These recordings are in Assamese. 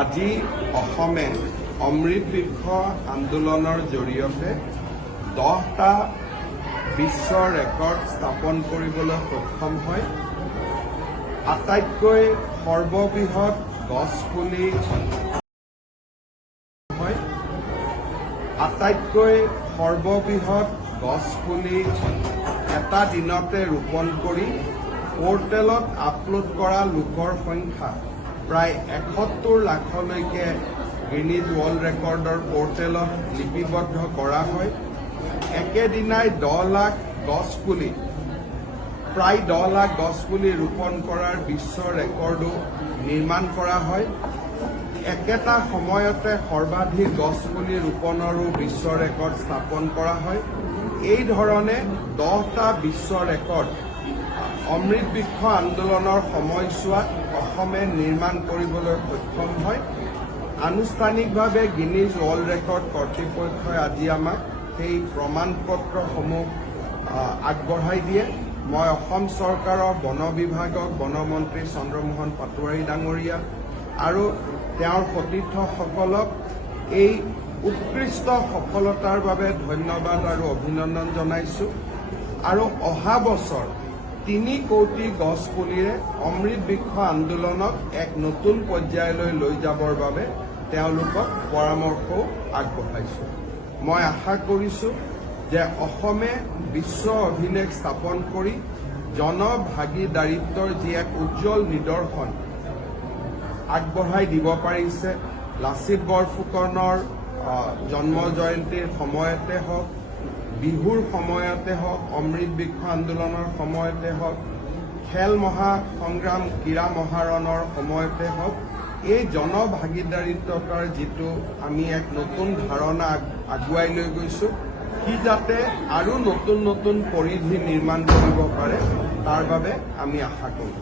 আজি অসমে অমৃত বৃক্ষ আন্দোলনৰ জৰিয়তে 10টা বিশ্ব ৰেকৰ্ড স্থাপন কৰিবলৈ সক্ষম হয়। আটাইতকৈ সৰ্ববৃহৎ গছপুলি এটা দিনতে ৰোপণ কৰি পোৰ্টেলত আপলোড কৰা লোকৰ সংখ্যা প্ৰায় 71 লাখলৈকে গিনিজ ৱৰ্ল্ড ৰেকৰ্ডৰ পোৰ্টেলত লিপিবদ্ধ কৰা হয়। একেদিনাই 10 লাখ গছপুলি প্ৰায় 10 লাখ গছপুলি ৰোপণ কৰাৰ বিশ্ব ৰেকৰ্ডো নিৰ্মাণ কৰা হয়। একেটা সময়তে সৰ্বাধিক গছপুলি ৰোপণৰো বিশ্ব ৰেকৰ্ড স্থাপন কৰা হয়। এই ধৰণে 10টা বিশ্ব ৰেকৰ্ড অমৃত বৃক্ষ আন্দোলনৰ সময়ছোৱাত অসমে নিৰ্মাণ কৰিবলৈ সক্ষম হয়। আনুষ্ঠানিকভাৱে গিনিজ ৱৰ্ল্ড ৰেকৰ্ড কৰ্তৃপক্ষই আজি আমাক সেই প্ৰমাণ পত্ৰসমূহ আগবঢ়াই দিয়ে। মই অসম চৰকাৰৰ বন বিভাগক বনমন্ত্ৰী চন্দ্ৰমোহন পাটোৱাৰী ডাঙৰীয়া আৰু তেওঁৰ সতীৰ্থসকলক এই উৎকৃষ্ট সফলতাৰ বাবে ধন্যবাদ আৰু অভিনন্দন জনাইছোঁ। আৰু অহা বছৰ 3 কোটি গছ পুলিৰে অমৃত বৃক্ষ আন্দোলনক এক নতুন পৰ্যায়লৈ লৈ যাবৰ বাবে তেওঁলোকক পৰামৰ্শও আগবঢ়াইছোঁ। মই আশা কৰিছোঁ যে অসমে বিশ্ব অভিলেখ স্থাপন কৰি জনভাগিদাৰিত্বৰ যি এক উজ্জ্বল নিদৰ্শন আগবঢ়াই দিব পাৰিছে। লাচিত বৰফুকনৰ জন্ম জয়ন্তীৰ সময়তে হওক, বিহুৰ সময়তে হওক, অমৃত বৃক্ষ আন্দোলনৰ সময়তে হওক, খেল মহাসংগ্ৰাম ক্ৰীড়া মহাৰণৰ সময়তে হওক, এই জনভাগিদাৰিত্বতাৰ যিটো আমি এক নতুন ধাৰণা আগুৱাই লৈ গৈছোঁ, সি যাতে আৰু নতুন নতুন পৰিধি নিৰ্মাণ কৰিব পাৰে তাৰ বাবে আমি আশা কৰোঁ।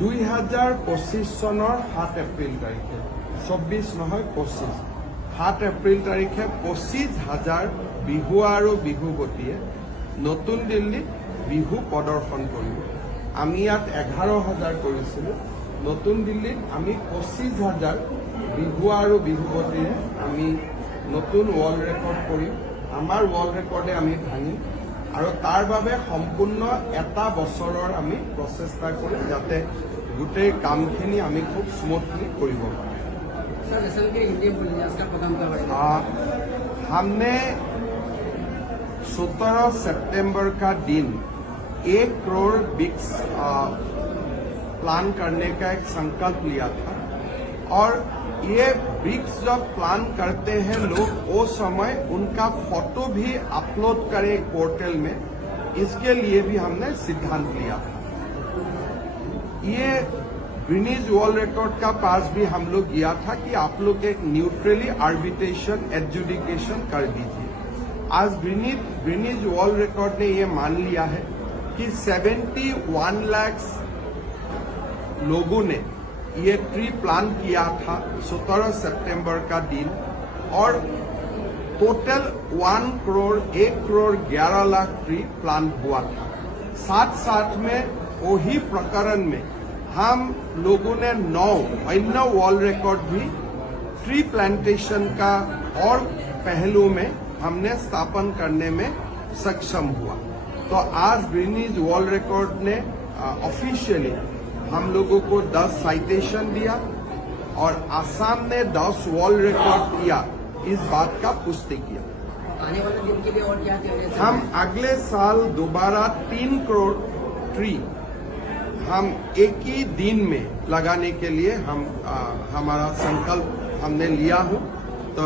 2025 চনৰ 7 এপ্ৰিল তাৰিখে 24 নহয় 25 7 এপ্ৰিল তাৰিখে 25,000 বিহুৱা আৰু বিহুৱতীয়ে নতুন দিল্লীত বিহু প্ৰদৰ্শন কৰিব। আমি ইয়াত 11,000 কৰিছিলোঁ। নতুন দিল্লীত আমি 25,000 বিহুৱা আৰু বিহুৱতীৰে আমি নতুন ৱৰ্ল্ড ৰেকৰ্ড কৰিম। আমাৰ ৱৰ্ল্ড ৰেকৰ্ডে আমি ভাঙিম আৰু তাৰ বাবে সম্পূৰ্ণ এটা বছৰৰ আমি প্ৰচেষ্টা কৰিম যাতে গোটেই কামখিনি আমি খুব স্মুথলি কৰিব পাৰোঁ। हमने 17 सितंबर का दिन 1 करोड़ वृक्ष प्लान करने का एक संकल्प लिया था और ये वृक्ष जब प्लान करते हैं लोग वो समय उनका फोटो भी अपलोड करें पोर्टल में, इसके लिए भी हमने सिद्धांत लिया था। ये गिनीज वर्ल्ड रिकॉर्ड का पास भी हम लोग गया था कि आप लोग एक न्यूट्रली आर्बिट्रेशन एडजुडिकेशन कर दीजिए। आज गिनीज वर्ल्ड रिकॉर्ड ने ये मान लिया है कि 71 लाख लोगों ने ये ट्री प्लान किया था 17 सितंबर का दिन और total 1 crore 11 lakh tree plan हुआ था। साथ साथ में वही प्रकरण में हम लोगों ने 9 अन्य वर्ल्ड रिकॉर्ड भी ट्री प्लांटेशन का और पहलू में हमने स्थापन करने में सक्षम हुआ। तो आज गिनीज वर्ल्ड रिकॉर्ड ने ऑफिशियली हम लोगों को 10 साइटेशन दिया और आसाम ने 10 वर्ल्ड रिकॉर्ड किया, इस बात का पुष्टि किया। आने वाले दिन के लिए और क्या हम अगले साल दोबारा 3 करोड़ ट्री हम एक ही दिन में लगाने के लिए हमारा संकल्प हमने लिया हो। तो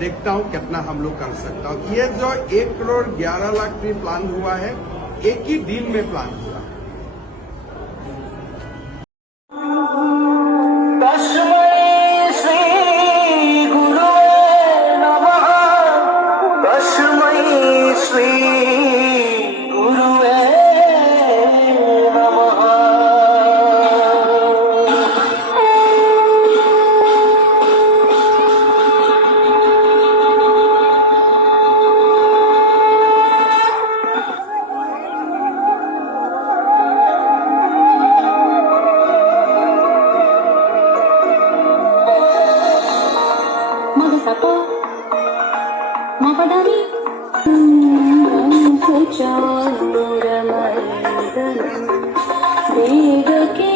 देखता हूं कितना हम लोग कर सकता हूं। ये जो 1 करोड़ 11 लाख ट्री प्लान हुआ है, एक ही दिन में प्लान हुआ। సప మపదని చారురమర్దనం దేవకీ